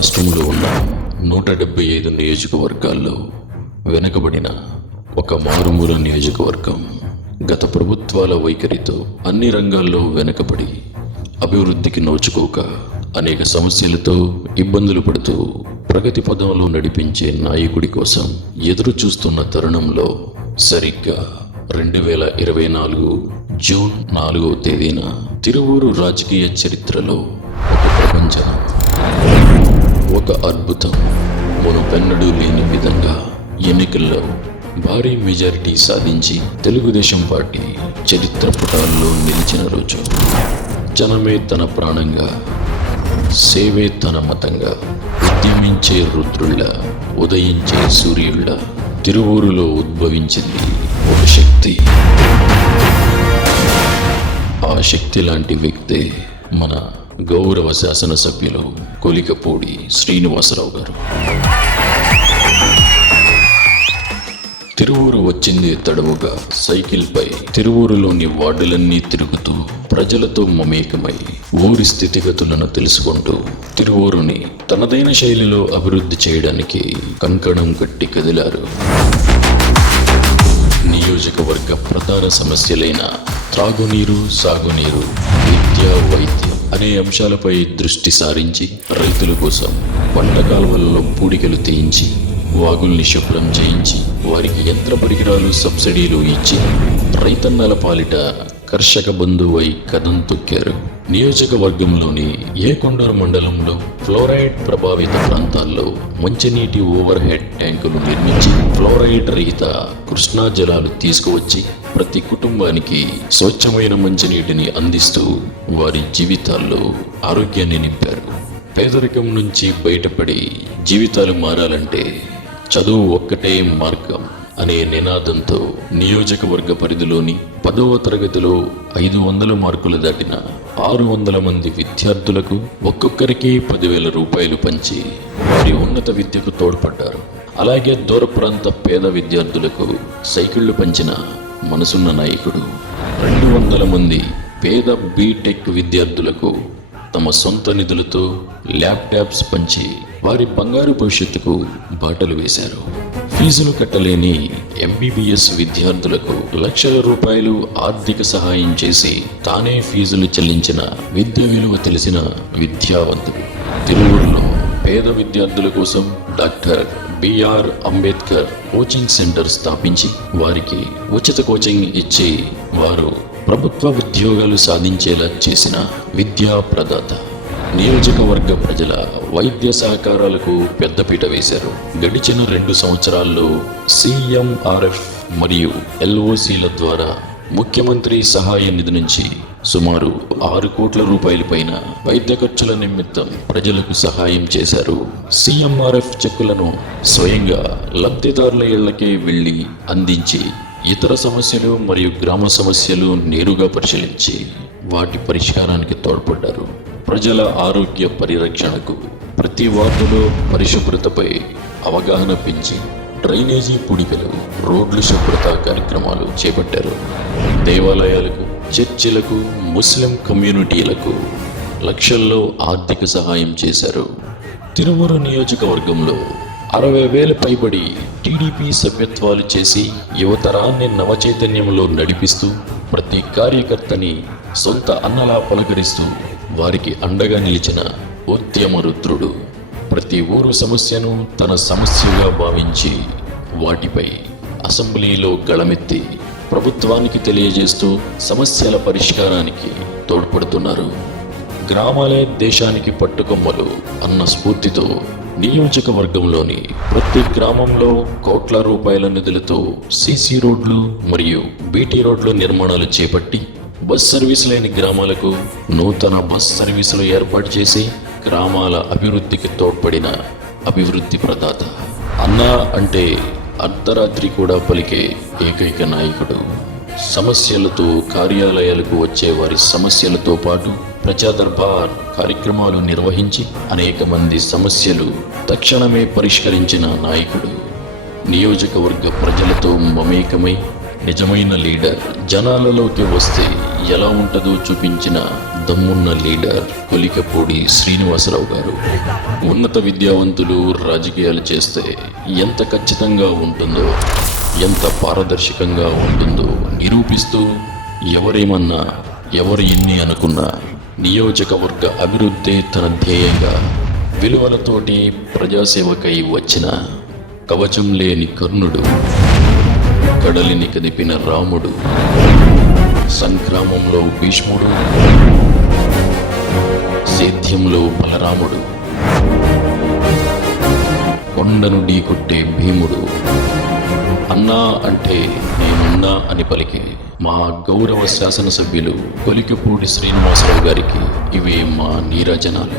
రాష్ట్రంలో ఉన్న 175 నియోజకవర్గాల్లో వెనుకబడిన ఒక మారుమూల నియోజకవర్గం గత ప్రభుత్వాల వైఖరితో అన్ని రంగాల్లో వెనుకబడి అభివృద్ధికి నోచుకోక అనేక సమస్యలతో ఇబ్బందులు పడుతూ ప్రగతి పదంలో నడిపించే నాయకుడి కోసం ఎదురు చూస్తున్న తరుణంలో సరిగ్గా 2024 జూన్ 4వ తేదీన తిరువూరు రాజకీయ చరిత్రలో ఒక ప్రపంచం, ఒక అద్భుతం మునుపెన్నడూ లేని విధంగా ఎన్నికల్లో భారీ మెజారిటీ సాధించి తెలుగుదేశం పార్టీ చరిత్ర పుటాల్లో నిలిచిన రోజు. జనమే తన ప్రాణంగా, సేవే తన మతంగా ఉద్యమించే రుద్రుళ్ళ, ఉదయించే సూర్యుళ్ళ తిరువూరులో ఉద్భవించింది ఒక శక్తి. ఆ శక్తి లాంటి వ్యక్తే మన గౌరవ శాసనసభ్యులు కొలికపూడి శ్రీనివాసరావు గారు. తిరువూరు వచ్చింది తడవుగా సైకిల్పై తిరువూరులోని వార్డులన్నీ తిరుగుతూ ప్రజలతో మమేకమై ఊరి స్థితిగతులను తెలుసుకుంటూ తిరువూరుని తనదైన శైలిలో అభివృద్ధి చేయడానికి కంకణం కట్టి కదిలారు. నియోజకవర్గ ప్రధాన సమస్యలైన త్రాగునీరు, సాగునీరు, విద్య, వైద్యం అనే అంశాలపై దృష్టి సారించి రైతుల కోసం పంట కాలువలలో పూడికలు తీయించి, వాగుల్ని శుభ్రం చేయించి, వారికి యంత్ర పరికరాలు సబ్సిడీలు ఇచ్చి రైతన్నల పాలిట కర్షక బంధువై కదం తొక్కారు. నియోజకవర్గంలోని ఏకొండూరు మండలంలో ఫ్లోరైడ్ ప్రభావిత ప్రాంతాల్లో మంచినీటి ఓవర్ హెడ్ ట్యాంకులు నిర్మించి ఫ్లోరైడ్ రహిత కృష్ణా జలాలు తీసుకువచ్చి ప్రతి కుటుంబానికి స్వచ్ఛమైన మంచినీటిని అందిస్తూ వారి జీవితాల్లో ఆరోగ్యాన్ని నింపారు. పేదరికం నుంచి బయటపడి జీవితాలు మారాలంటే చదువు ఒక్కటే మార్గం అనే నినాదంతో నియోజకవర్గ పరిధిలోని 10వ తరగతిలో 500 మార్కులు దాటిన 600 మంది విద్యార్థులకు ఒక్కొక్కరికి 10,000 రూపాయలు పంచి వారి ఉన్నత విద్యకు తోడ్పడ్డారు. అలాగే దూర ప్రాంత పేద విద్యార్థులకు సైకిళ్లు పంచిన మనసున్న నాయకుడు 200 మంది పేద బీటెక్ విద్యార్థులకు తమ సొంత నిధులతో ల్యాప్టాప్స్ పంచి వారి బంగారు భవిష్యత్తుకు బాటలు వేశారు. ఫీజులు కట్టలేని MBBS విద్యార్థులకు లక్షల రూపాయలు ఆర్థిక సహాయం చేసి తానే ఫీజులు చెల్లించిన విద్య విలువ తెలిసిన విద్యావంతుడు. తిరువూరులో పేద విద్యార్థుల కోసం doctor BR Ambedkar coaching centre స్థాపించి వారికి ఉచిత కోచింగ్ ఇచ్చి వారు ప్రభుత్వ ఉద్యోగాలు సాధించేలా చేసిన విద్యా ప్రదాత. నియోజకవర్గ ప్రజల వైద్య సహకారాలకు పెద్దపీట వేశారు. గడిచిన 2 సంవత్సరాల్లో CMRF మరియు LOCల ద్వారా ముఖ్యమంత్రి సహాయ నిధి నుంచి సుమారు 6 కోట్ల రూపాయల పైన వైద్య ఖర్చుల నిమిత్తం ప్రజలకు సహాయం చేశారు. CMRF చెక్కులను స్వయంగా లబ్ధిదారుల ఇళ్లకే వెళ్లి అందించి ఇతర సమస్యలు మరియు గ్రామ సమస్యలు నేరుగా పరిశీలించి వాటి పరిష్కారానికి తోడ్పడ్డారు. ప్రజల ఆరోగ్య పరిరక్షణకు ప్రతి వార్డులో పరిశుభ్రతపై అవగాహన పెంచి డ్రైనేజీ పూడికలు, రోడ్లు శుభ్రత కార్యక్రమాలు చేపట్టారు. దేవాలయాలకు, చర్చిలకు, ముస్లిం కమ్యూనిటీలకు లక్షల్లో ఆర్థిక సహాయం చేశారు. తిరువూరు నియోజకవర్గంలో 60,000 పైబడి TDP సభ్యత్వాలు చేసి యువతరాన్ని నవచైతన్యంలో నడిపిస్తూ ప్రతి కార్యకర్తని సొంత అన్నలా పలకరిస్తూ వారికి అండగా నిలిచిన ఉద్యమ రుద్రుడు. ప్రతి ఊరు సమస్యను తన సమస్యగా భావించి వాటిపై అసెంబ్లీలో గళమెత్తి ప్రభుత్వానికి తెలియజేస్తూ సమస్యల పరిష్కారానికి తోడ్పడుతున్నారు. గ్రామాలే దేశానికి పట్టుకొమ్మలు అన్న స్ఫూర్తితో నియోజకవర్గంలోని ప్రతి గ్రామంలో కోట్ల రూపాయల నిధులతో CC రోడ్లు మరియు BT రోడ్లు నిర్మాణాలు చేపట్టి బస్ సర్వీస్ లేని గ్రామాలకు నూతన బస్ సర్వీసులు ఏర్పాటు చేసి గ్రామాల అభివృద్ధికి తోడ్పడిన అభివృద్ధి ప్రదాత. అన్నా అంటే అర్ధరాత్రి కూడా పలికే ఏకైక నాయకుడు. సమస్యలతో కార్యాలయాలకు వచ్చే వారి సమస్యలతో పాటు ప్రజా దర్బార్ కార్యక్రమాలు నిర్వహించి అనేక మంది సమస్యలు తక్షణమే పరిష్కరించిన నాయకుడు. నియోజకవర్గ ప్రజలతో మమేకమై నిజమైన లీడర్ జనాలలోకి వస్తే ఎలా ఉంటుందో చూపించిన దమ్మున్న లీడర్ కొలికపూడి శ్రీనివాసరావు గారు. ఉన్నత విద్యావంతులు రాజకీయాలు చేస్తే ఎంత ఖచ్చితంగా ఉంటుందో, ఎంత పారదర్శకంగా ఉంటుందో నిరూపిస్తూ ఎవరేమన్నా ఎవరు ఎన్ని అనుకున్నా నియోజకవర్గ అభివృద్ధి తన ధ్యేయంగా విలువలతోటి ప్రజాసేవకై వచ్చిన కవచం లేని కర్ణుడు, కడలిని కదిపిన రాముడు, సంగ్రామంలో భీష్ముడు, సేద్యంలో బలరాముడు, కొండను ఢీకొట్టే భీముడు, అన్నా అంటే నేనున్నా అని పలికి మా గౌరవ శాసనసభ్యులు కొలికపూడి శ్రీనివాసరావు గారికి ఇవే మా నీరాజనాలు.